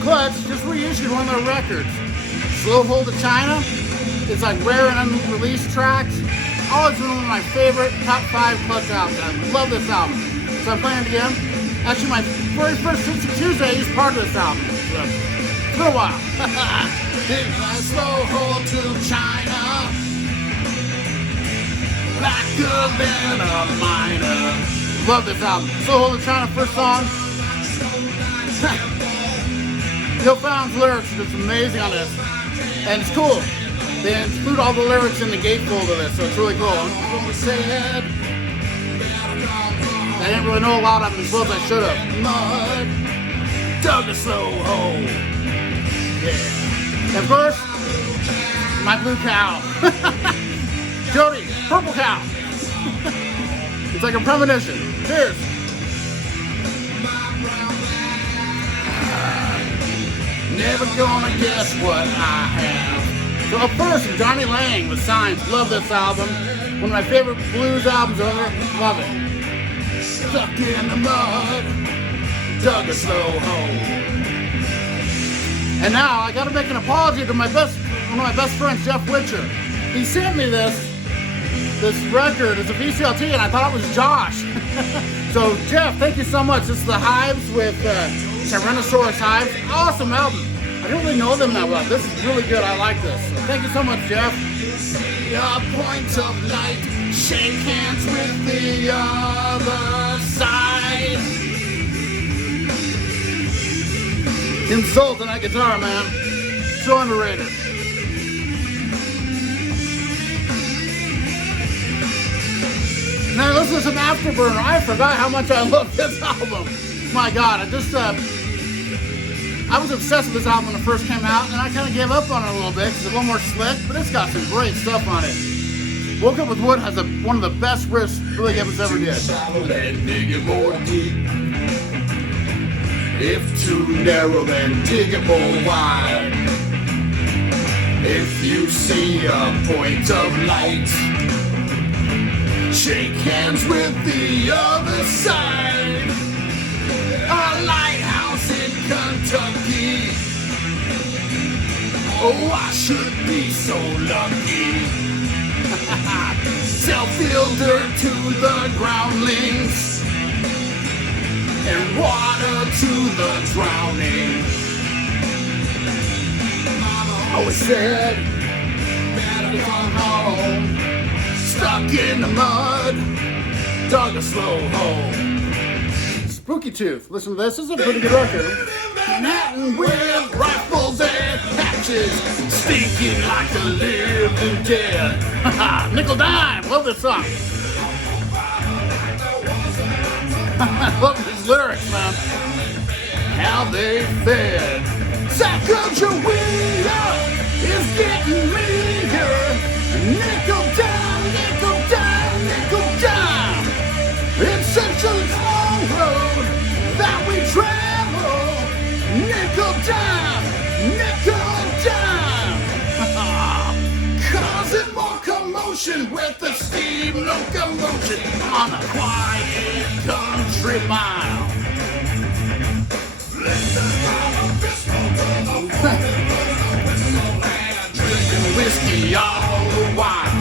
Clutch just reissued one of their records. Slow Hold to China. It's like rare and unreleased tracks. Always been one of my favorite top 5 Clutch albums. I love this album. So I'm playing it again. Actually, my very first Tipsy Tuesday, I used part of this album. So, it's been a while. Slow Hold to China. Blacker than a miner. Love this album. Slow Hold to China, first song. Yo Found's lyrics are just amazing on this. And it's cool. They include all the lyrics in the gatefold of this, so it's really cool. I'm sad. I didn't really know a lot of them as well as I should have. Mud, dug a slow hole. Yeah. And first, my blue cow. Jody, purple cow. It's like a premonition. Cheers. Never gonna guess what I have. So up first, Johnny Lang with Signs. Love this album. One of my favorite blues albums ever. Love it. Stuck in the mud, dug a slow hole. And now I gotta make an apology to one of my best friends, Jeff Witcher. He sent me this record. It's a VCLT, and I thought it was Josh. So Jeff, thank you so much. This is the Hives with Tyrannosaurus Hives. Awesome album. I don't really know them that well. This is really good. I like this. So thank you so much, Jeff. Your point of light, shake hands with the other side. Insult on that guitar, man. So underrated. Now listen to some Afterburner. I forgot how much I love this album. My God, I was obsessed with this album when it first came out, and I kind of gave up on it a little bit because it's a little more slick, but it's got some great stuff on it. Woke Up With Wood has one of the best riffs Billy Gibbons ever did. Then dig it more deep. If too narrow, then dig it more wide. If you see a point of light, shake hands with the other side. A lighthouse in Kentucky. Oh, I should be so lucky. Self-filled dirt to the groundlings and water to the drowning. Mama always said, better come home. Stuck in the mud, dug a slow hole. Spooky Tooth. Listen to this. This is a pretty good record. Manhattan with rifles and hatches, stinking like the living dead. Nickel Dime. Love this song. Love these lyrics, man. How they fed. Sacagawea is getting meager. Nickel dime, nickel dime, nickel dime. It's such a long road that we travel. Nickel dime, nickel dime. Causing more commotion with the steam locomotion on a quiet country mile. Drinking whiskey all the while.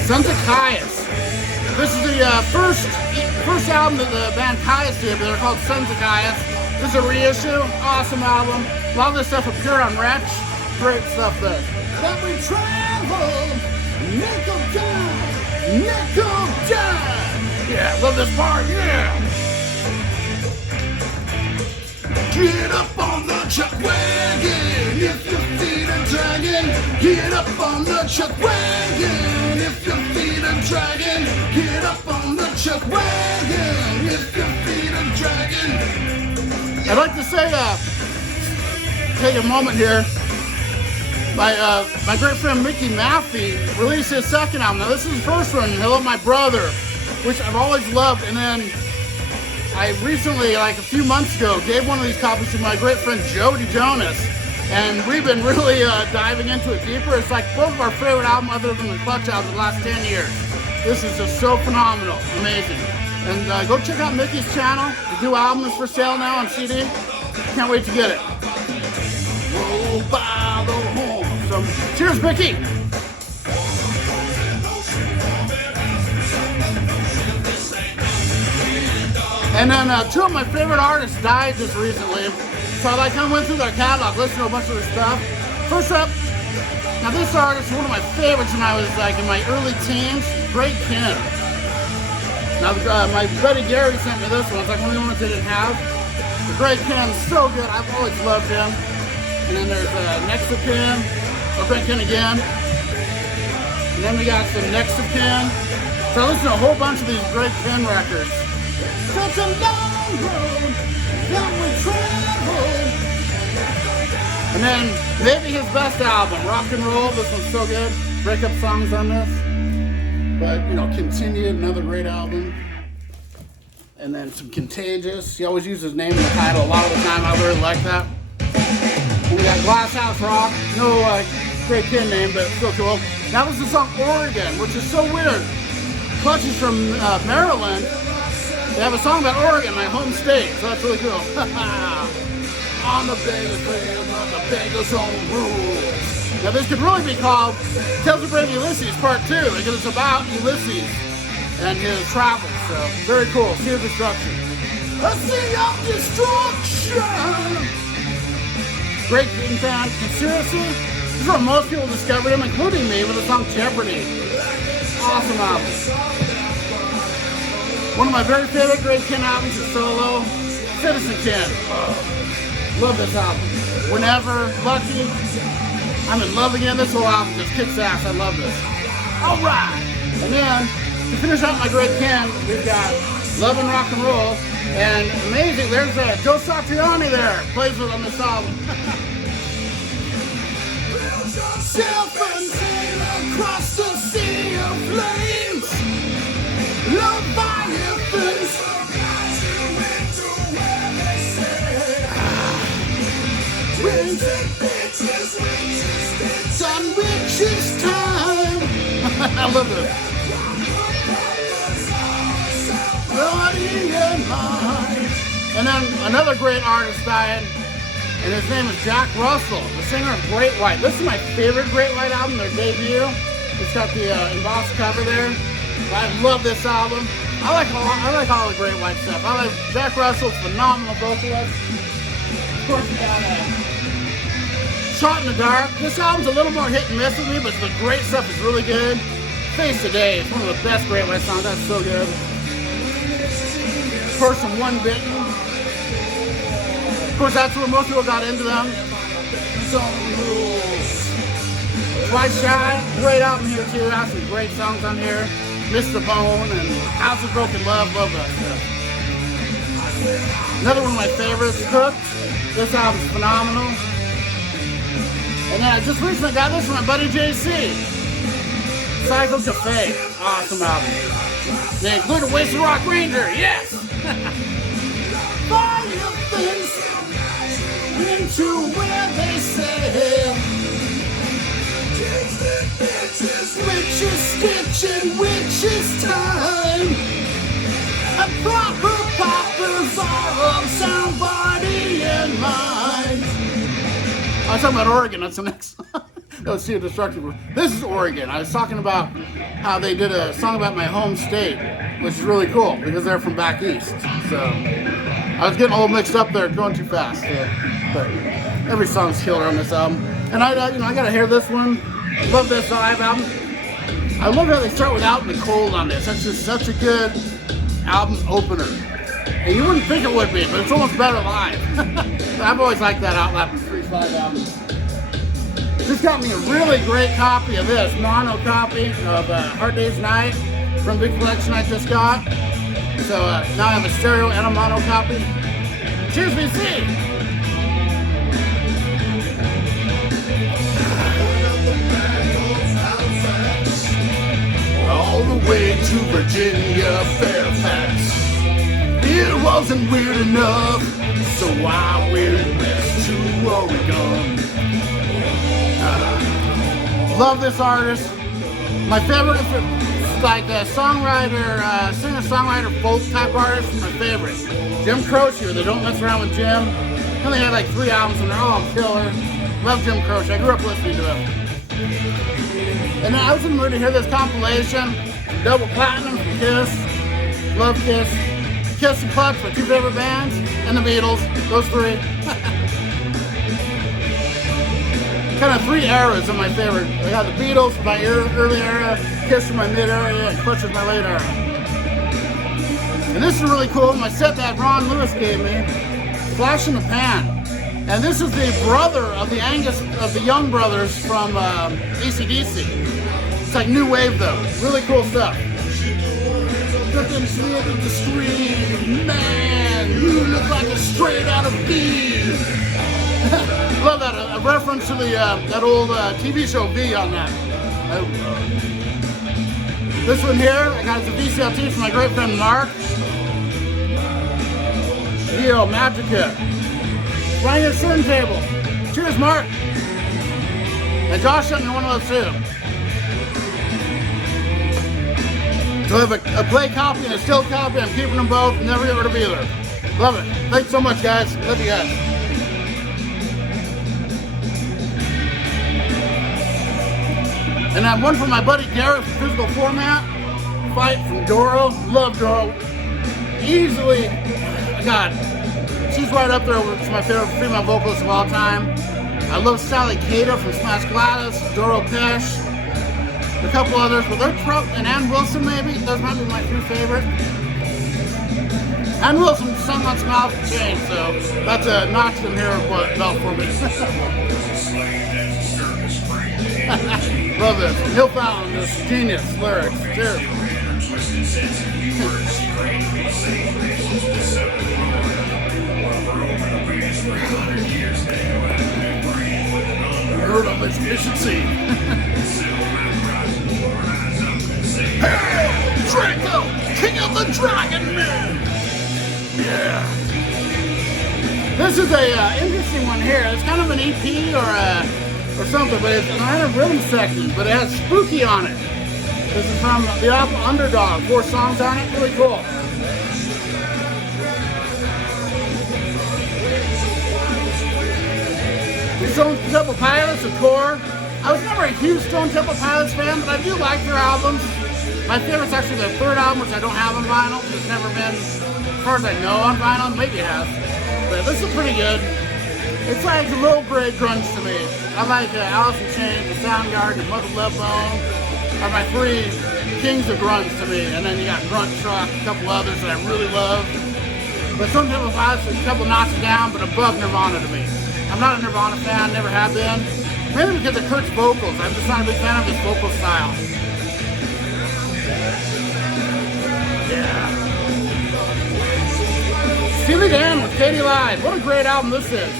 Sons of Caius. This is the first album that the band Caius did, but they're called Sons of Caius. This is a reissue. Awesome album. A lot of this stuff appeared on Wretch. Great stuff there. That we travel, nickel dime, nickel dime. Yeah, love this part. Yeah. Get up on the chuck wagon if your feet are dragging. Get up on the chuck wagon if your feet are dragging. Get up on the chuck wagon if your feet are dragging. I'd like to say, take a moment here. My great friend Mickey Maffey released his second album. Now this is the first one, Hello My Brother, which I've always loved, and then I recently, like a few months ago, gave one of these copies to my great friend Jody Jonas, and we've been really diving into it deeper. It's like both of our favorite albums other than the Clutch albums of the last 10 years. This is just so phenomenal, amazing. And go check out Mickey's channel. The new album is for sale now on CD. Can't wait to get it. bull by the horn. So, cheers, Vicky. And then two of my favorite artists died just recently. So I kind of went through their catalog, listened to a bunch of their stuff. First up, now this artist is one of my favorites when I was like in my early teens, Great Ken. Now my buddy Gary sent me this one. It's like one of the ones they didn't have. The Great Ken's so good. I've always loved him. And then there's Next to Ken, or Great Ken again. And then we got some Next to Ken. So I listened to a whole bunch of these Great Ken records. Such a long road that we traveled. And then maybe his best album, Rock and Roll. This one's so good. Breakup songs on this. But, you know, Continued, another great album. And then some Contagious. He always uses his name in the title a lot of the time. I really like that. And we got Glass House Rock. No Great Ken name, but still cool. Now this is the song Oregon, which is so weird. Clutch is from Maryland. They have a song about Oregon, my home state. So that's really cool. On the Vegas trail, on the Vegas on rules. Now this could really be called Tales of Brave Ulysses Part 2, because it's about Ulysses and his travels. So very cool. Sea of Destruction. A sea of destruction. Great King fan. Conspiracy. This is where most people discovered him, including me, with the song Jeopardy. Awesome album. One of my very favorite Great Ken albums is solo. Citizen Ken. Love this album. Whenever, Lucky. I'm in love again. This whole album just kicks ass. I love this. Alright. And then, to finish out my Great Ken, we've got Love and Rock and Roll. And amazing, there's Joe Satriani there. Plays with on this album. Self-contained across the sea of flames. Love by heavens. It's on witch's time. I love this. Body and mind. And then another great artist died, and his name is Jack Russell, the singer of Great White. This is my favorite Great White album, their debut. It's got the embossed cover there. I love this album. I like all the Great White stuff. I like Jack Russell's phenomenal vocalist. Of course, we got Shot in the Dark. This album's a little more hit and miss with me, but the great stuff is really good. Face Today, it's one of the best Great White songs. That's so good. Of course, some One Bitten. Of course, that's where most people got into them. Some Rules. Twice Shy, great album here too. Has some great songs on here. Mr. Bone and House of Broken Love. Love that stuff. Another one of my favorites, Cook. This album's phenomenal. And then I just recently got this from my buddy JC. Cycle Cafe. Awesome album. They include a Wasted Rock Ranger. Yes! Fire things into where they say. Witches stitching, witches time. A proper for sound, body, and mind. I was talking about Oregon. That's the next song. That was Sea of Destruction. This is Oregon. I was talking about how they did a song about my home state, which is really cool because they're from back east. So I was getting a little mixed up there, going too fast. But every song's killer on this album. And I gotta hear this one. Love this live album. I love how they start with Out in the Cold on this. That's just such a good album opener. And you wouldn't think it would be, but it's almost better live. I've always liked that Outlap and Freeze live album. Just got me a really great copy of this, mono copy of Hard Day's Night from Big Collection I just got. So now I have a stereo and a mono copy. Cheers, BC! All the way to Virginia, Fairfax. It wasn't weird enough, so I went west to Oregon. Love this artist. My favorite is like a songwriter, singer-songwriter, folk type artist. My favorite. Jim Croce, They Don't Mess Around with Jim. He only had like 3 albums and they're all killer. Love Jim Croce. I grew up listening to him. And then I was in the mood to hear this compilation. Double platinum from Kiss. Love Kiss. Kiss and Clutch, my 2 favorite bands. And the Beatles. Those 3. Kind of 3 eras of my favorite. I got the Beatles, my early era. Kiss in my mid era. And Clutch is my late era. And this is really cool. My set that Ron Lewis gave me. Flash in the Pan. And this is the brother of the Young Brothers from AC/DC. It's like new wave though. Really cool stuff. Nothing slid in the street. Man, you look like a straight out of V. Love that. A reference to the that old TV show V on that. This one here, I got as a VCLT from my great friend Mark. Yo, Magic Hit. Right here, Turntable. Cheers, Mark. And Josh sent me one of those too. So I have a play copy and a still copy. I'm keeping them both. Never get rid of either. Love it. Thanks so much, guys. Love you guys. And I have one from my buddy Garrett from Physical Format. Fight from Doro. Love Doro. Easily, God, she's right up there with my favorite female vocalist of all time. I love Sally Cada from Smash Gladys, Doro Pesh, a couple others, but they're and Ann Wilson maybe. Those might be my 2 favorite. Ann Wilson sung on Smile for Change, so that's a notch in here belt for me. Love this. Neil Fallon, this genius lyrics. Cheers. Heard of efficiency. Hey, Draco, King of the Dragon Man. Yeah. This is a interesting one here. It's kind of an EP or something, but it's not a rhythm section, but it has Spooky on it. This is from the album Underdog. 4 songs on it. Really cool. Stone Temple Pilots, of course. I was never a huge Stone Temple Pilots fan, but I do like their albums. My favorite's actually their 3rd album, which I don't have on vinyl. It's never been, as far as I know, on vinyl. Maybe it has. But this is pretty good. It's like low-grade grunge to me. I like Alice in Chains, The Soundgarden, Mother Love Bone are my 3 kings of grunge to me. And then you got Grunt Truck, a couple others that I really love. But Stone Temple Pilots is a couple notches down, but above Nirvana to me. I'm not a Nirvana fan, never have been. Maybe because of Kurt's vocals. I'm just not a big fan of his vocal style. Yeah. Steely Dan with Katie Live. What a great album this is.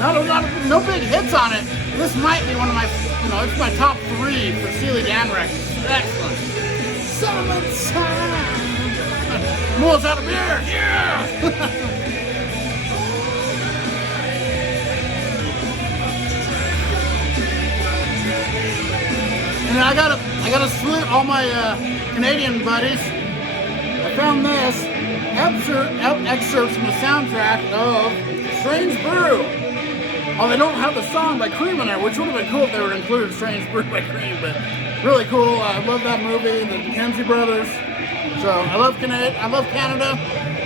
No big hits on it. This might be one of my, it's my top 3 for Steely Dan records. Excellent. Summertime. More's out of beer. Yeah. And I gotta salute all my Canadian buddies. I found this excerpts from the soundtrack of Strange Brew. Oh, they don't have the song by Cream in there, which would have been cool if they would include Strange Brew by Cream, but really cool. I love that movie, the Mackenzie brothers. So I love Canada.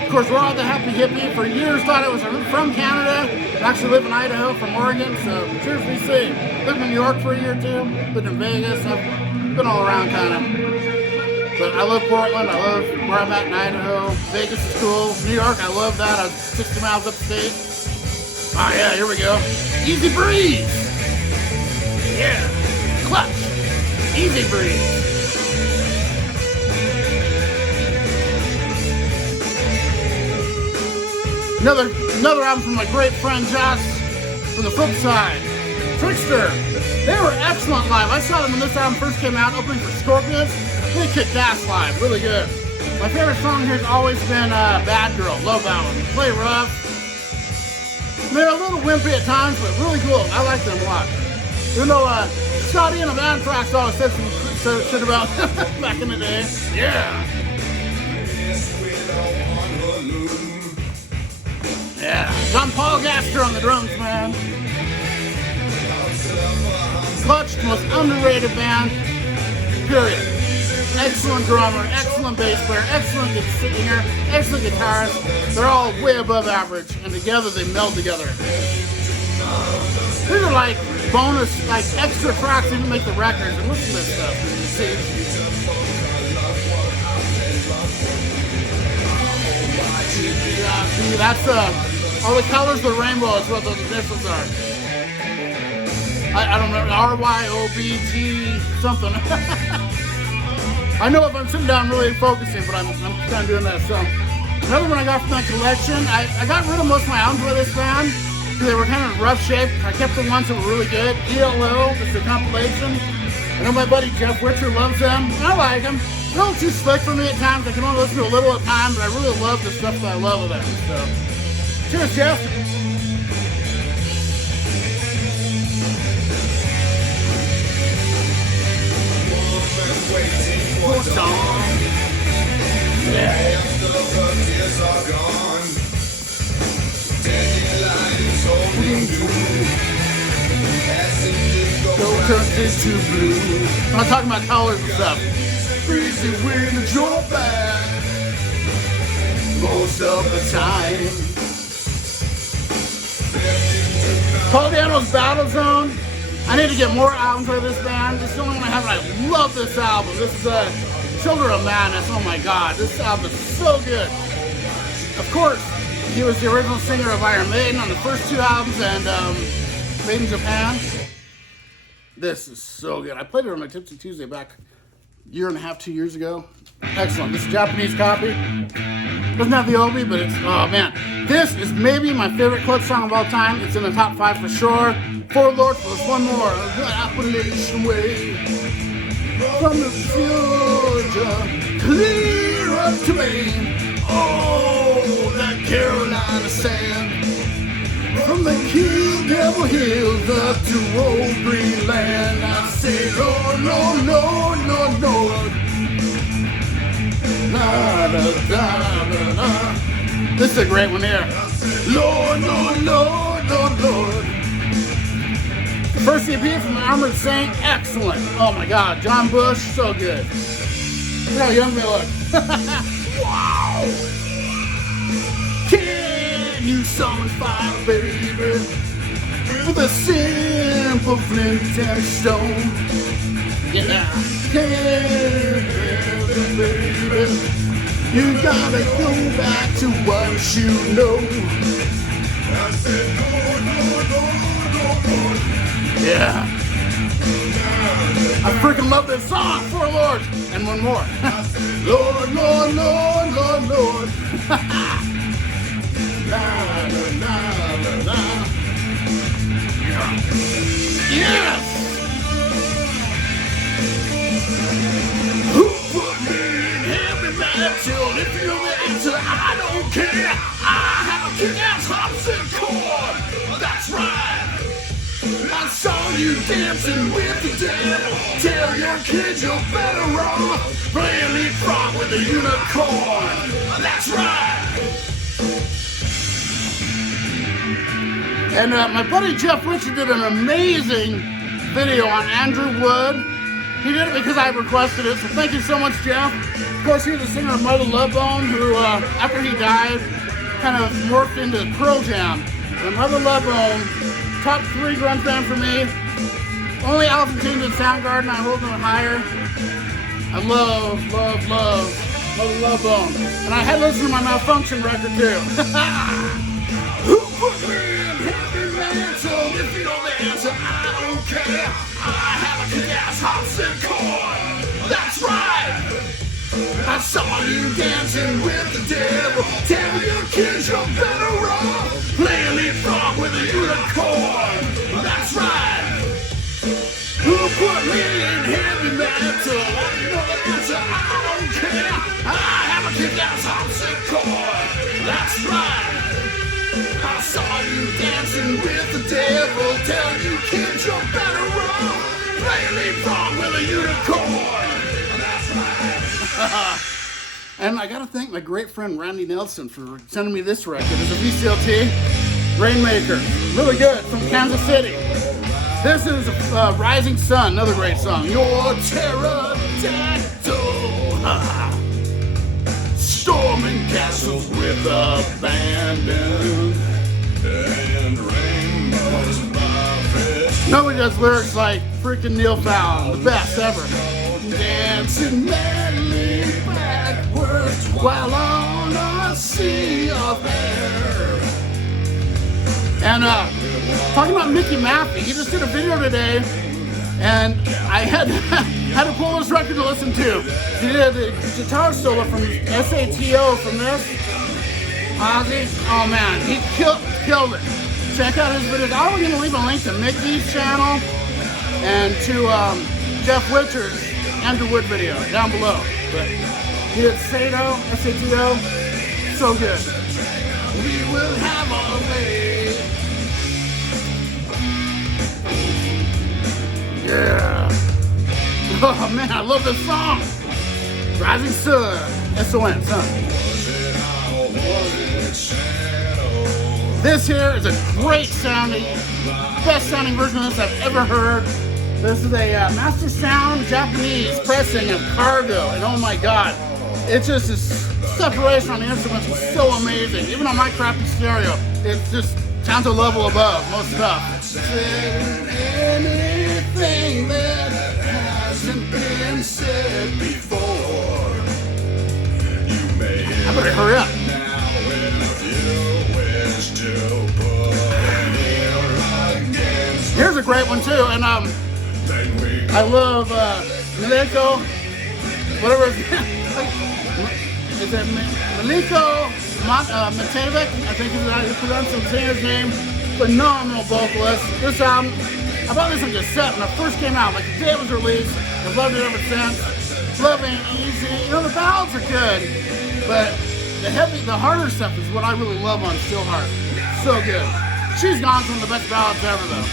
Of course, we're all the Happy Hippie. For years thought I was from Canada. I actually live in Idaho from Oregon, so cheers BC. Lived in New York for a year or 2. Lived in Vegas. I've been all around kind of. But I love Portland. I love where I'm at in Idaho. Vegas is cool. New York, I love that. I'm 60 miles upstate. Oh yeah, here we go. Easy Breeze. Yeah. Clutch. Easy Breeze. Another album from my great friend Josh from the flip side. Trickster. They were excellent live. I saw them when this album first came out, opening for Scorpions. They kicked ass live. Really good. My favorite song here has always been Bad Girl. Love that one. Play rough. They're a little wimpy at times, but really cool. I like them a lot. Even though Scott Ian of Anthrax always said some shit about back in the day. Yeah. Yeah, John Paul Gaster on the drums, man. Clutch, the most underrated band, period. Excellent drummer, excellent bass player, excellent singer, excellent guitarist. They're all way above average, and together they meld together. These are like bonus, like extra tracks that make the records, and listen to this stuff. See? Yeah, see, that's all the colors of the rainbow is what those initials are. I don't remember, RYOBG something. I know if I'm sitting down really focusing, but I'm kind of doing that. So another one I got from that collection, I got rid of most of my albums with this band because they were kind of rough shape. I kept the ones that were really good. ELO, it's a compilation. I know my buddy Jeff Witcher loves them. I like them. They're a little too slick for me at times. I can only listen to a little at a time, but I really love the stuff that I love of them. So cheers, Jeff. Yeah. Go turn into blue. I'm talking about colors and stuff. Freezing wind at your back most of the time. Paul Dano's Battle Zone. I need to get more albums for this band. This is the only one I have, and I love this album. This is Children of Madness. Oh my God, this album is so good. Of course, he was the original singer of Iron Maiden on the first two albums and Made in Japan. This is so good. I played it on my Tipsy Tuesday back a year and a half, 2 years ago. Excellent. This is a Japanese copy. Doesn't have the Obi, but it's, oh man. This is maybe my favorite Clutch song of all time. It's in the top 5 for sure. For Lord, there's one more. Appalachian Way from the future, clear up to Maine. Oh, that Carolina sand. From the King Devil Hills up to old Greenland. I say, Lord, Lord, Lord, Lord, Lord. La, da, da, da, da. This is a great one here. Lord, Lord, Lord, Lord, Lord. The first EP from Armored Saint, excellent. Oh my God, John Bush, so good. Look how young they look. Wow. Can you summon fire, baby, with a simple flint and stone? Yeah. Can, baby, you gotta go back to what you know. I said, no, no, no, no, no. Yeah. I freaking love this song, For Lord. And one more. Lord, Lord, Lord, Lord, Lord. La, la, la, la, la. Yes! Who put me in heavy metal? If you're the answer, I don't care. I have a kick-ass harpsichord. That's right. I saw you dancing with the devil. Tell your kids you're better off playing leapfrog with a unicorn. That's right. And my buddy Jeff Witcher did an amazing video on Andrew Wood. He did it because I requested it, so thank you so much, Jeff. Of course, he was the singer of Mother Love Bone, who, after he died, kind of morphed into Pearl Jam. And Mother Love Bone, top 3 grunge band for me. Only altitude and Soundgarden, I hold them higher. I love Mother Love Bone. And I had listened to my Malfunction record too. Who put me in heavy metal? If you know the answer, I don't care. I have a kick-ass harpsichord. That's right. I saw you dancing with the devil. Tell your kids you're better off playing leapfrog with a unicorn. That's right. Who put me in heavy metal? You know the answer, I don't care. I have a kick-ass harpsichord. That's right. I saw you dancing with the devil. Tell you kids you're better off playing leapfrog with a unicorn. That's right. And I gotta thank my great friend Randy Nelson for sending me this record. It's a VCLT, Rainmaker. Really good, from Kansas City. This is Rising Sun, another great song. Your pterodactyl, storming castles with abandon, and rainbows by. Nobody does lyrics like freaking Neil Fallon, the best ever. Dancing madly backwards while on a sea of air. And talking about Mickey Mappy, he just did a video today, and I had to pull this record to listen to. He did a guitar solo from SATO from this. Ozzy, oh man, he killed it. Check out his videos. I'm going to leave a link to Mickey's channel and to Jeff Witcher's Andrew Wood video down below. But he did SATO, so good. We will have our way. Yeah. Oh man, I love this song. Rising Sun. S-O-N, son. This here is a great sounding, best sounding version of this I've ever heard. This is a Master Sound Japanese pressing of Cargo, and oh my god, it's just this separation on the instruments is so amazing. Even on my crappy stereo, it just sounds a level above most stuff. Anything that hasn't been said before. I better hurry up. Here's a great one too, and I love Miliko, whatever it's is it Miliko Matevic, I think is how you pronounce the singer's name. Phenomenal vocalist. This album, I bought this on cassette when it first came out, like the day it was released. I've loved it ever since. Love Ain't Easy. You know, the ballads are good, but the harder stuff is what I really love on Still Heart. So good. She's Gone's one of the best ballads ever, though.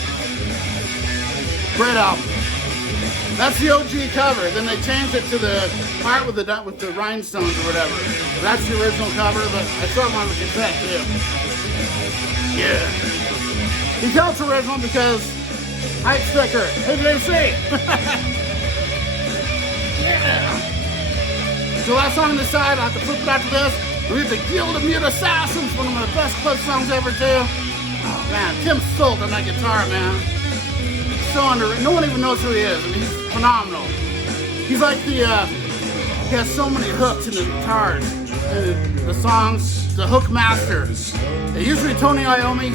Great album. That's the OG cover. Then they changed it to the part with the rhinestones or whatever. That's the original cover, but I saw it on the cassette too. Yeah. You tell it's original because hype sticker. Hey, JC. Yeah. So last song on the side, I have to flip it after this. We have the Guild of Mute Assassins, one of my best club songs ever too. Oh man, Tim Solt on that guitar, man. So underrated. No one even knows who he is. I mean, he's phenomenal. He's like he has so many hooks in the guitars, the songs, the hook master. It used to be Tony Iommi.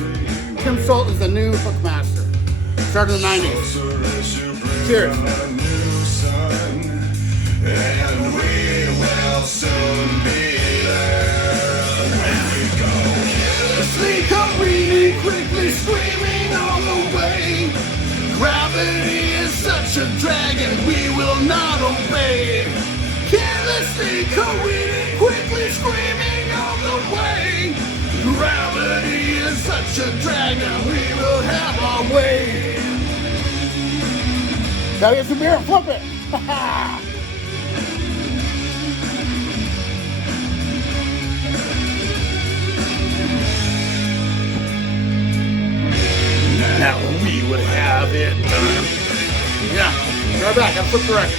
Tim Solt is the new hook master. Started in the 90s. Cheers. And we will soon be there. Sleep, come reading, quickly screaming all the way. Gravity is such a dragon, we will not obey. Carelessly careening, quickly screaming all the way. Gravity is such a dragon, we will have our way. Gotta get some beer and flip it. Now we would have it done. Yeah, right back. I'll flip the record.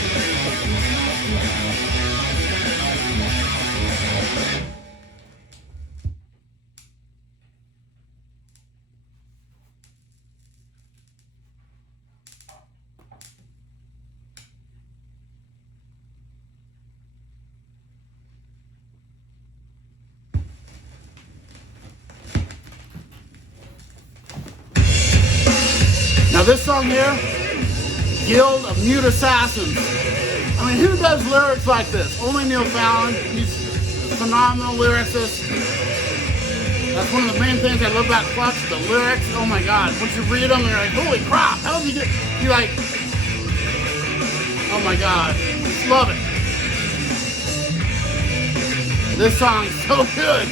Now this song here, Guild of Mute Assassins. I mean, who does lyrics like this? Only Neil Fallon. He's a phenomenal lyricist. That's one of the main things I love about Clutch, the lyrics. Oh my God, once you read them, you're like, holy crap, how did you get, you're like, oh my God, just love it. This song's so good.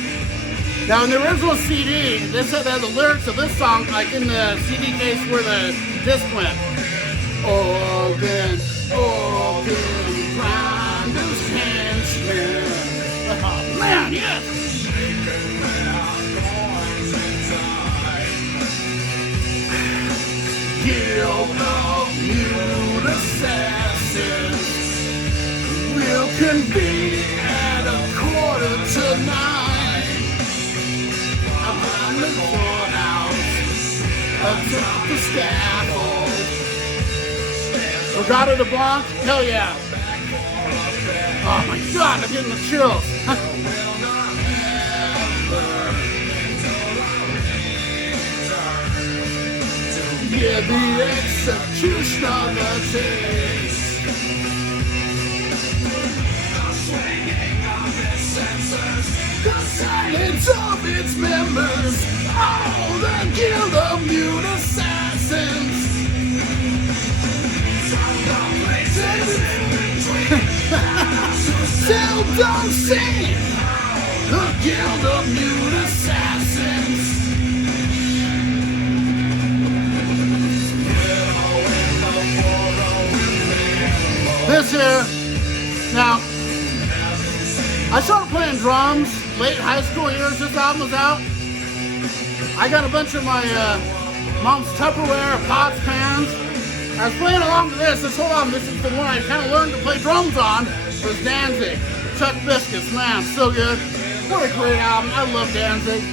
Now in the original CD, they said that the lyrics of this song, like in the CD case where the disc went, Organ, grinders henchmen, guild of mute assassins will convene at 8:45 around the courthouse atop the scaffold. Regatta de Blanc? Hell yeah. Oh my god, I'm getting the chills. Yeah, the execution of the taste. The silence of its members. Oh, the guild of mute assassins. Seldom seen. The guild of mute assassins. This here, now, I started playing drums late high school years. This album was out. I got a bunch of my mom's Tupperware, pots, pans. I was playing along to this whole album. This is the one I kind of learned to play drums on, was Danzig. Chuck Biscuits, man, so good. What a great album. I love Danzig.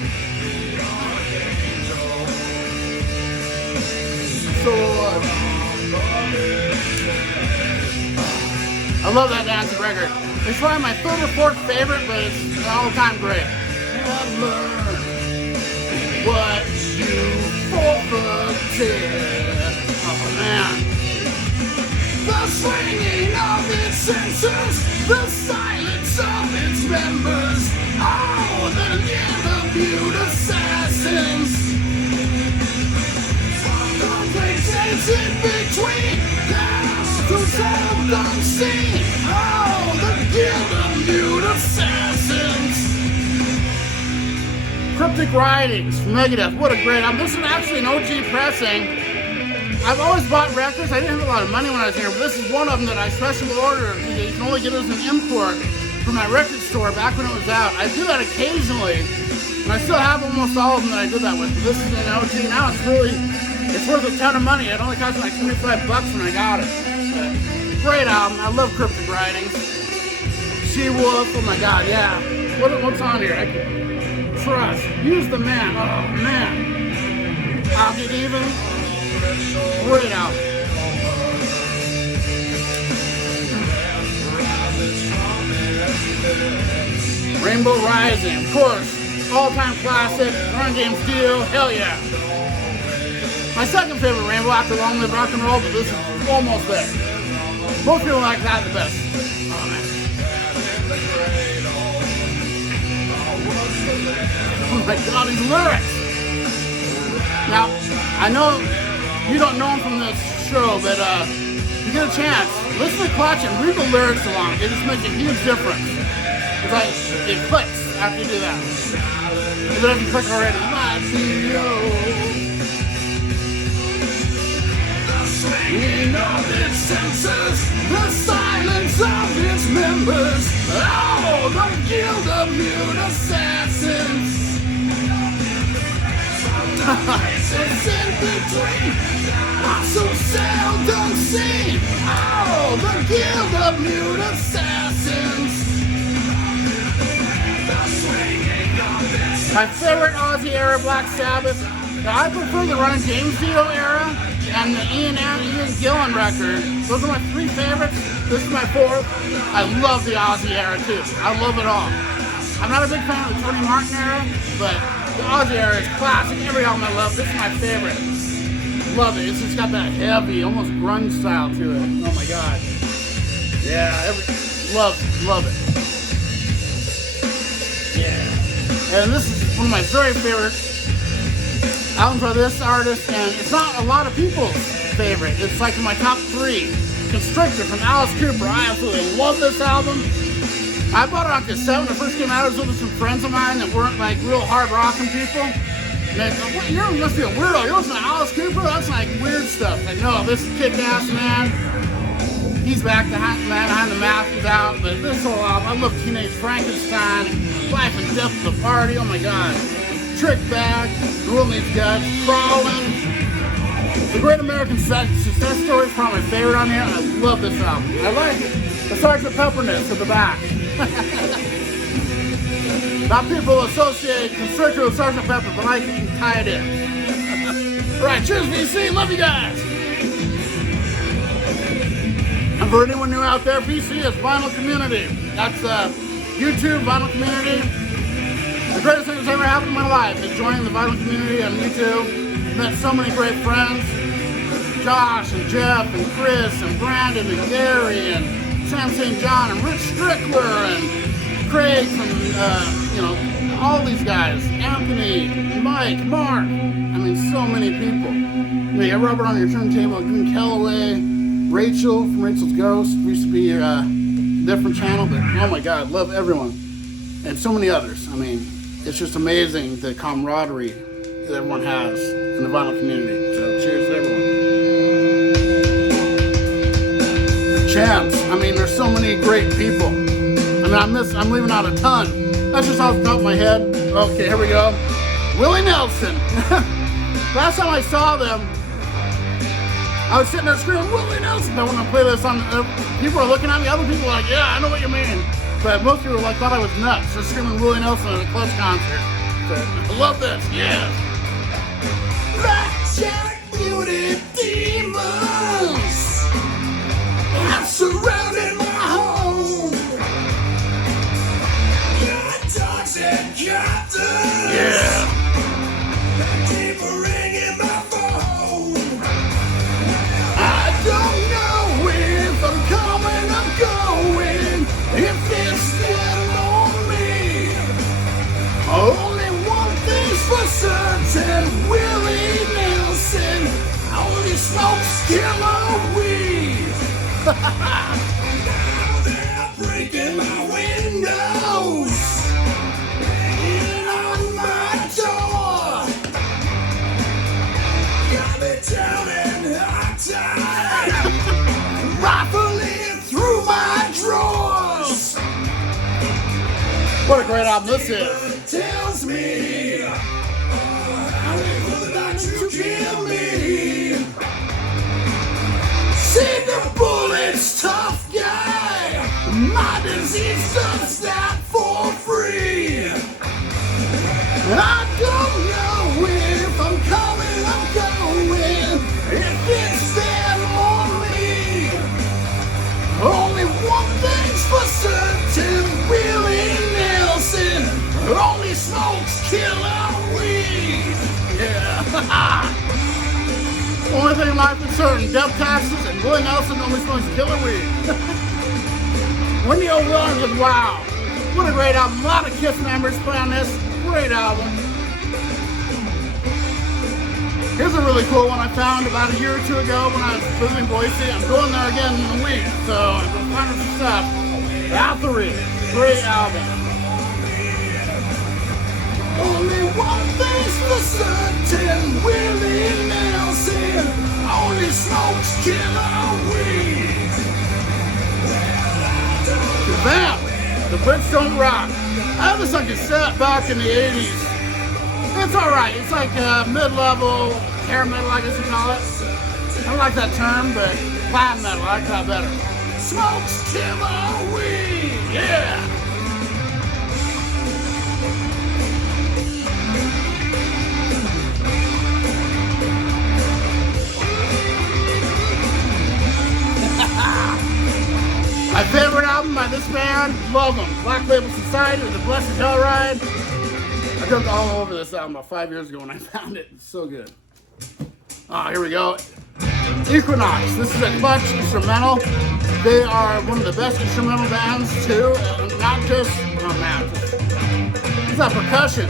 So, I love that Danzig record. It's probably my third or fourth favorite, but it's an all-time great. I've learned what you forfeited. Oh, man. The swinging of its senses, the silence of its members. Oh, the interviewed assassins. Complaints in between. To seldom seen. Oh, the guild of mute assassins. Cryptic Writings from Megadeth. What a great album. This is actually an OG pressing. I've always bought records. I didn't have a lot of money when I was here, but this is one of them that I specially ordered. You can only get it as an import from my record store back when it was out. I do that occasionally, and I still have almost all of them that I did that with. But this is an OG. Now it's worth a ton of money. It only cost me like $25 when I got it. But great album. I love Cryptic Writings. She-Wolf. Oh my God, yeah. What's on here? Trust. Use the Man. Oh man. I'll Get Even. Great album. Rainbow Rising, of course. All-time classic. Run Game Steel. Hell yeah. My second favorite Rainbow after Long Live Rock and Roll, but this is almost there. Most people like that the best. Oh man. Oh my God, these lyrics. Now, I know you don't know him from this show, but if you get a chance, listen to Clutch and read the lyrics along. It just makes a huge difference. It's like, it clicks after you do that. If it doesn't click already, my Swinging of its senses, the silence of its members. Oh, the guild of mute assassins. It's in between, so seldom seen. Oh, the guild of mute assassins. My favorite Aussie era Black Sabbath. Now, I prefer the Run James Dio era and the Ian Gillan record. Those are my three favorites. This is my fourth. I love the Aussie era too. I love it all. I'm not a big fan of the Tony Martin era, but the Aussie era is classic. Every album I love. This is my favorite. Love it. It's just got that heavy, almost grunge style to it. Oh my God. Yeah, love it. Yeah. And this is one of my very favorite albums by this artist, and it's not a lot of people's favorite. It's like in my top three. Constrictor from Alice Cooper. I absolutely love this album. I bought it on cassette when it first came out. I was with some friends of mine that weren't like real hard rocking people. And they said, "What, you must be a weirdo. You listen to Alice Cooper? That's like weird stuff." Like, no, this is kick-ass, man. He's back, the man behind the mask is out. But this whole album, I love Teenage Frankenstein, Life and Death of the Party, oh my God. Trick Bag, The World Needs Guts, Crawling. The Great American Success Story is probably my favorite on here. I love this album. I like the Sgt. Pepperness at the back. Not people associate Constrictor with Sgt. Pepper, but I can tie it in. Alright, cheers VC, love you guys! And for anyone new out there, VC is Vinyl Community. That's YouTube Vinyl Community. The greatest thing that's ever happened in my life is joining the Vinyl Community on YouTube. Met so many great friends. Josh and Jeff and Chris and Brandon and Gary and Sam St. John and Rich Strickler and Craig from, all these guys. Anthony, Mike, Mark. I mean, so many people. You got Robert on your turntable, Green Calloway, Rachel from Rachel's Ghost. We used to be a different channel, but oh my God, love everyone. And so many others. I mean, it's just amazing the camaraderie that everyone has in the vinyl community. So cheers to everyone. Chance. I mean, there's so many great people. I mean, I'm leaving out a ton. That's just off the top of my head. Okay, here we go. Willie Nelson. Last time I saw them, I was sitting there screaming, Willie Nelson. I want to play this on, people are looking at me, other people are like, yeah, I know what you mean. But most people like thought I was nuts, just screaming Willie Nelson at a Clutch concert. So, I love this, yeah. Blackjack beauty demons have surrounded my home. Got dogs and captains. Yeah. Keep ringing my phone. I don't know if I'm coming or going, if it's them on me. Only one thing's for certain, Willie Nelson only smokes killer weed. Now they're breaking my windows, banging on my door. Got me down and hogtied, rifling through my drawers. What a great album this is. Tells me how they would like to kill me. See the bullets, tough guy. My disease does that for free. I don't know if I'm coming or going, if it's them or me. Only one thing's for certain, Willie Nelson only smokes killer weed. Yeah. Only thing in life is certain, death taxes and Willie Nelson only smokes killer weed. Wendy O'Williams with Wow. What a great album. A lot of Kiss members play on this. Great album. Here's a really cool one I found about a year or two ago when I was visiting Boise. I'm going there again in a week, so I'm going to find some stuff. Valkyrie. Great album. Only one thing's for certain, Willie Nelson only smokes killer weed. Bam! The Brits Don't Rock. I had this on cassette back in the 80s. It's alright. It's like mid-level hair metal, I guess you call it. I don't like that term, but glam metal, I like that better. Smokes killer weed. Yeah! My favorite album by this band, love them. Black Label Society with the Blessed Hell Ride. I jumped all over this album about 5 years ago when I found it. It's so good. Ah, here we go. Equinox. This is a Clutch instrumental. They are one of the best instrumental bands too. Not just, oh man, it's that percussion.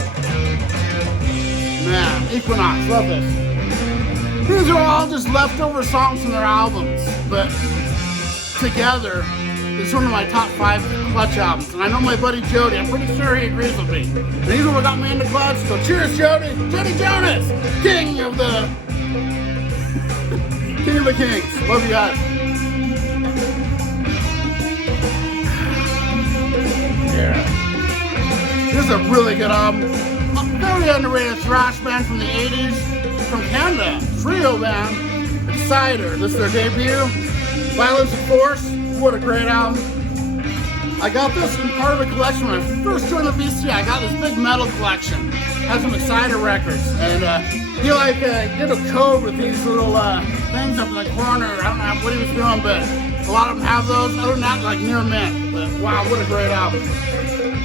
Man, Equinox, love this. These are all just leftover songs from their albums, but together, it's one of my top 5 Clutch albums. And I know my buddy Jody, I'm pretty sure he agrees with me. And he's what got me into Clutch, so cheers Jody! Jody Jonas! King of the Kings. Love you guys. Yeah. This is a really good album. A very underrated thrash band from the 80s. From Canada. Trio band. Exciter, this is their debut. Violence of Force, what a great album. I got this in part of a collection when I first joined the VC. I got this big metal collection. Had some Exciter records. And he like did a code with these little things up in the corner. I don't know what he was doing, but a lot of them have those. Other than that, like near mint. But wow, what a great album.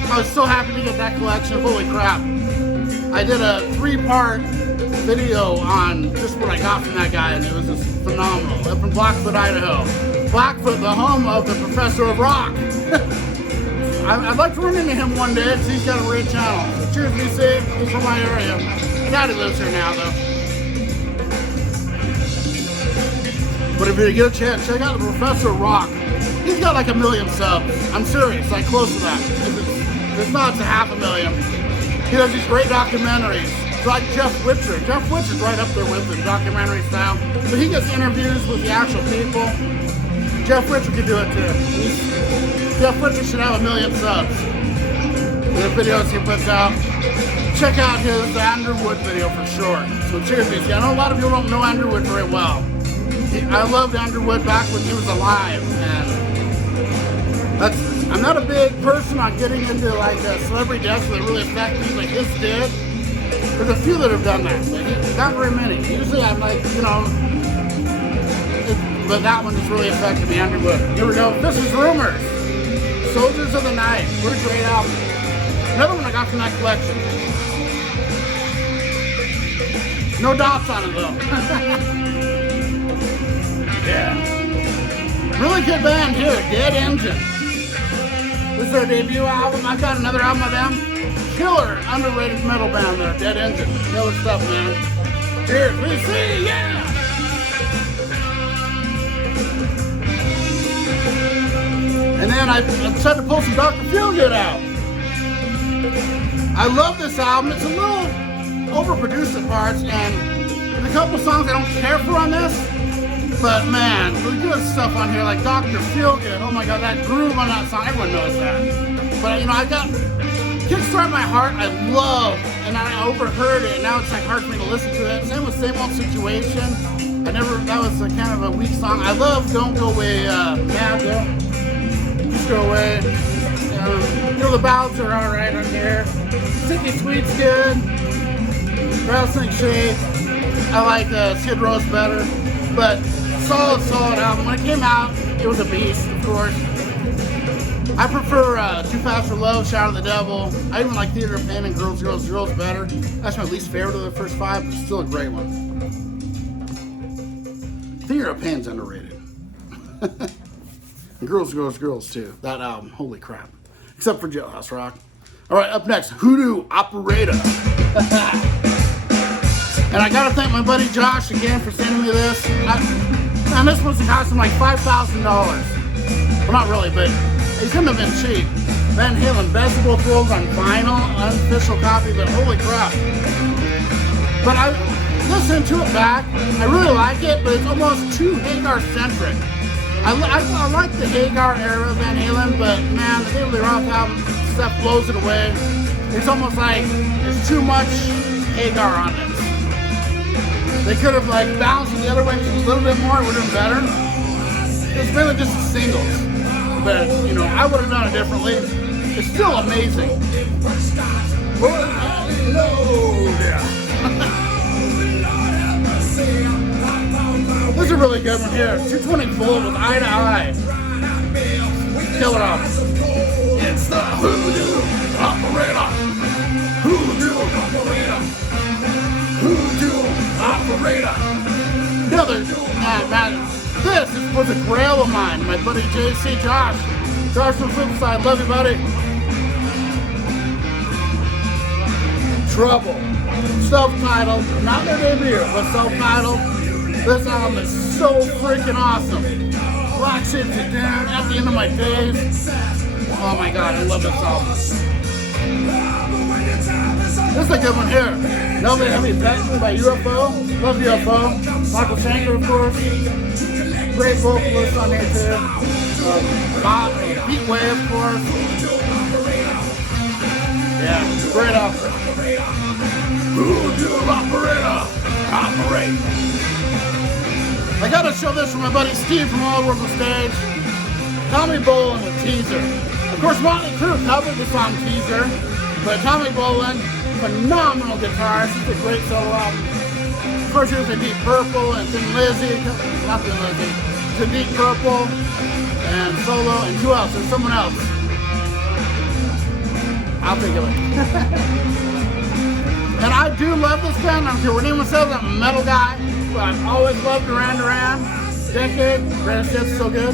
I was so happy to get that collection. Holy crap. I did a 3-part video on just what I got from that guy, and it was just phenomenal. Up in Blackfoot, Idaho. Blackfoot, the home of the Professor of Rock. I'd like to run into him one day because he's got a great channel. So cheers, VC. He's from my area. Daddy lives here now, though. But if you get a chance, check out the Professor of Rock. He's got like 1 million subs. I'm serious, like close to that. It's not to 500,000. He does these great documentaries. It's like Jeff Witcher. Jeff Witcher's right up there with him, documentary style. So he gets interviews with the actual people. Jeff Witcher could do it too. Jeff Witcher should have 1 million subs. The videos he puts out. Check out his Andrew Wood video for sure. So cheers, VC. I know a lot of people don't know Andrew Wood very well. I loved Andrew Wood back when he was alive, and I'm not a big person on getting into like celebrity deaths that really affect me like his did. There's a few that have done that, but not very many. Usually I'm like, you know, but that one has really affected me, Andrew Wood. Here we go. This is Rumors. Soldiers of the Night. What a great album. Another one I got from that collection. No dots on it though. Yeah. Really good band here, Dead Engine. This is their debut album. I got another album of them. Killer, underrated metal band there, Dead Engine. Killer stuff, man. Cheers, VC, yeah! And then I tried to pull some Dr. Feelgood out. I love this album. It's a little overproduced at parts, and there's a couple songs I don't care for on this. But man, the good stuff on here, like Dr. Feelgood. Oh my god, that groove on that song, everyone knows that. But you know, I got Kickstart My Heart, I love, and I overheard it, and now it's like hard for me to listen to it. Same with Same Old Situation. That was a kind of a weak song. I love Don't Go Away, Just Go Away. You know, the ballads are alright on here. Sticky Sweet's good. Rattlesnake Shade. I like Skid Row's better. But solid album. When it came out, it was a beast, of course. I prefer Too Fast for Love, Shout of the Devil. I even like Theater of Pain and Girls, Girls, Girls better. That's my least favorite of the first 5, but still a great one. Theater of Pain's underrated. And Girls, Girls, Girls too. That album, holy crap. Except for Jailhouse Rock. All right, up next, Hoodoo Operator. And I gotta thank my buddy Josh again for sending me this. And this was costing like $5,000. Well, not really, but it couldn't have been cheap. Van Halen, Best of Both Worlds on vinyl, unofficial copy, but holy crap. But I listened to it back. I really like it, but it's almost too Hagar-centric. I like the Hagar era of Van Halen, but man, the David Lee Roth album stuff blows it away. It's almost like there's too much Hagar on it. They could have like balanced it the other way just a little bit more, it would have been better. It's really just the singles. But, you know, I would have done it differently. It's still amazing. This is a really good one here. 220 Volt with Eye to Eye. Kill it off. It's the Hoodoo Operator. Hoodoo Operator. Hoodoo Operator. Another, man, this was a grail of mine. My buddy JC Josh. Josh from Flipside. Love you, buddy. Trouble. Self-titled. Not their debut, but self-titled. This album is so freaking awesome. Black Shades It Down, At the End of My Days. Oh my god, I love this album. This is a good one here. Velvet Heavy Passion by UFO. Love UFO. Michael Schenker, of course. Great vocalist on there too. Pete Way, of course. Yeah, great album. Hoodoo Operator. Operate. I I gotta show this to my buddy Steve from All Over the Stage. Tommy Bolin with Teaser. Of course, Motley Crue covered the song Teaser, but Tommy Bolin, phenomenal guitarist. It's a great solo album. Of course, he was in Deep Purple and Thin Lizzy, not Thin Lizzy. He's in Deep Purple and solo, and who else? There's someone else. I'll think of it. And I do love this band. I don't care what anyone says, I'm a metal guy. But I've always loved Duran Duran. Decade, Greatest Hits, so good.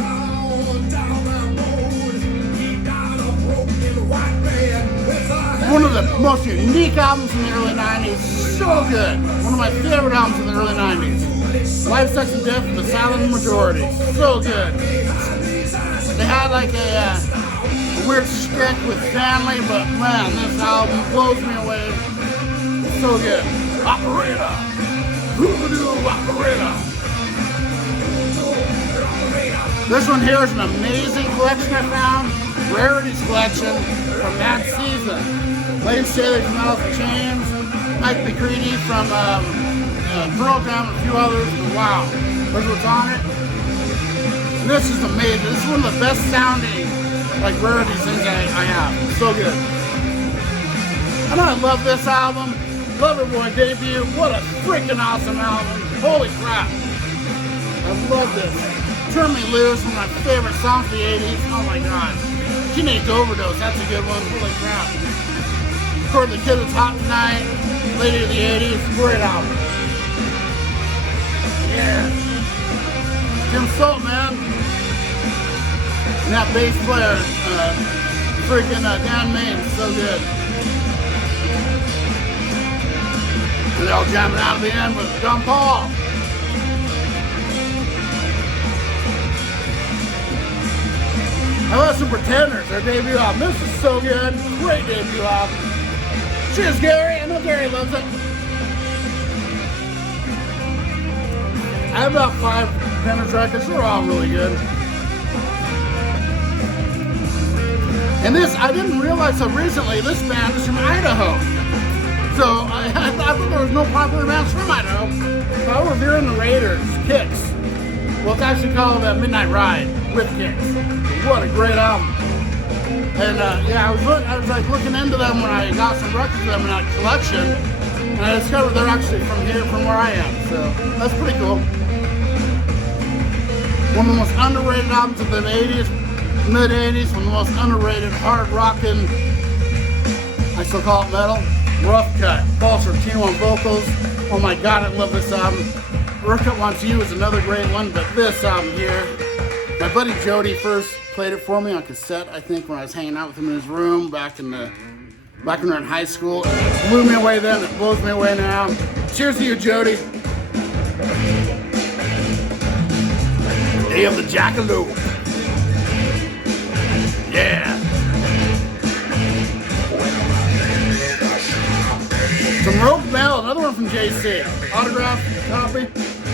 One of the most unique albums in the early 90s. So good. One of my favorite albums in the early 90s. Life, Sex, and Death of the Silent Majority. So good. They had like a weird shtick with Stanley, but man, this album blows me away. So good. Operator. Voodoo Operator. This one here is an amazing collection I found. Rarities collection from that season. Lane Staley from Alice in Chains. Mike McCready from Pearl Jam and a few others. Wow. Look what's on it. And this is amazing. This is one of the best sounding like rarities things I have. It's so good. And I love this album. Loverboy debut. What a freaking awesome album. Holy crap. I love this. Turn Me Loose, one of my favorite songs of the 80s. Oh my god. Teenage Overdose, that's a good one. Holy crap. For the Kid That's Hot Tonight, lady of the 80s. Great album. Yeah. Jim Salt, man. And that bass player, freaking Dan Main, so good. And they're all jamming out at the end with John Paul. I love some Pretenders, their debut album. This is so good. Great debut album. Cheers, Gary. I know Gary loves it. I have about 5 Pretenders records. They're all really good. And this, I didn't realize so recently, this band is from Idaho. So I thought there was no popular bands from Idaho. So I was hearing the Raiders, Kicks. Well, it's actually called Midnight Ride with Kicks. What a great album. And yeah, I was like looking into them when I got some records of them in that collection. And I discovered they're actually from here, from where I am. So that's pretty cool. One of the most underrated albums of the 80s, mid-80s, one of the most underrated hard rockin', I still call it metal, Rough Cut. Paul Sortino on vocals. Oh my god, I love this album. Rough Cut Wants You is another great one, but this album here, my buddy Jody first played it for me on cassette, I think, when I was hanging out with him in his room back when we were in high school. It blew me away then, it blows me away now. Cheers to you, Jody. Day of the Jackalope. Yeah. Some Rogue Bell, another one from JC. Autograph, copy.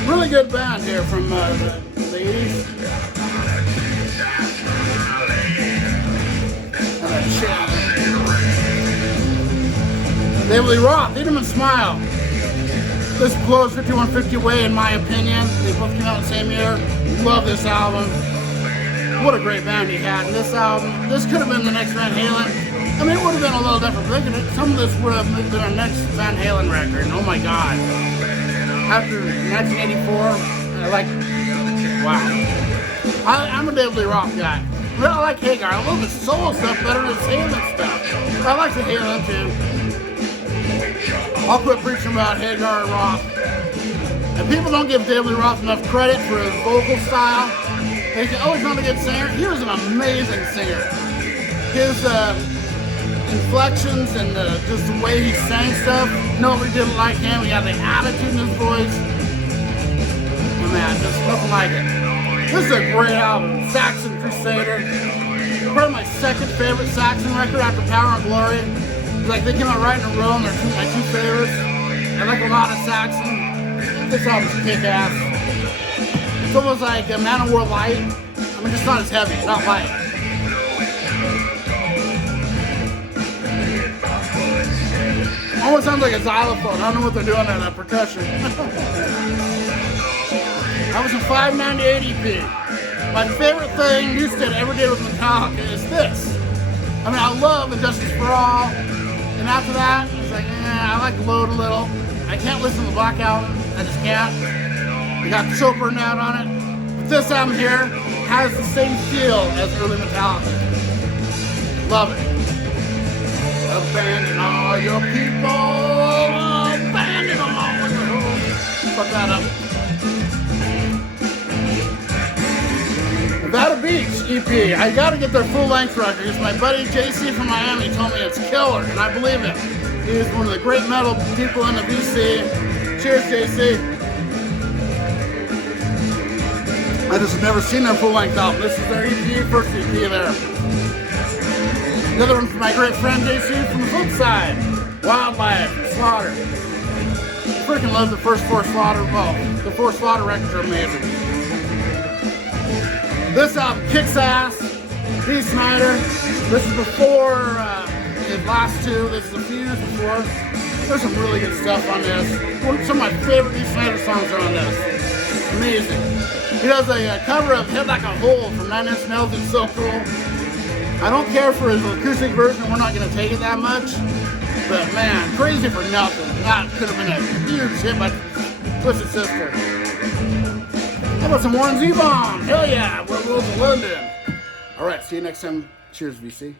Really good band here from the 80s. David Lee Roth, Eat 'em and Smile. This blows 5150 away in my opinion. They both came out the same year. Love this album. What a great band he had. And this album, this could have been the next Van Halen. I mean, it would have been a little different. But some of this would have been our next Van Halen record. And oh my god. After 1984, I like, wow. I'm a David Lee Roth guy. But I like Hagar. I love his solo stuff better than his Halen stuff. I like the Halen too. I'll quit preaching about Hagar and Roth. And people don't give David Lee Roth enough credit for his vocal style. They say, oh, he's not a good singer. He was an amazing singer. His inflections and just the way he sang stuff, nobody didn't like him. He had the attitude in his voice. Oh, man, just nothing like it. This is a great album. Saxon Crusader. Probably my second favorite Saxon record after Power and Glory. Like they came out right in a row and they're my two favorites. I like a lot of Saxon. This album's kick-ass. It's almost like a Man of War light. I mean, it's not as heavy, it's not light. Almost sounds like a xylophone. I don't know what they're doing on that percussion. That was a 598 EP. My favorite thing Newstead ever did with Metallica is this. I mean, I love Injustice for All, and after that, it's like, I like Load a little. I can't listen to the Black Album, I just can't. They got So Burned Out on it. But this album here has the same feel as early Metallica. Love it. Abandon all your people, abandon all your homes. Fuck that up. Nevada Beach EP. I gotta get their full-length records. My buddy JC from Miami told me it's killer, and I believe it. He's one of the great metal people in the BC. Cheers, JC. I just have never seen their full-length album. This is their EP, first EP there. Another one from my great friend JC from the flip side. Wildlife, Slaughter. I freaking love the first four Slaughter. Well, the four Slaughter records are amazing. This album kicks ass. Dee Snider. This is before the last two. This is a few years before. There's some really good stuff on this. Some of my favorite Dee Snider songs are on this. Amazing. He does a cover of Head Like a Hole from 9 Inch Nails. It's so cool. I don't care for his acoustic version. We're not going to take it that much. But man, Crazy for Nothing. That could have been a huge hit by Twisted Sister. How about some Warren Z-Bomb? Hell yeah, we're going to London. All right, see you next time. Cheers, VC.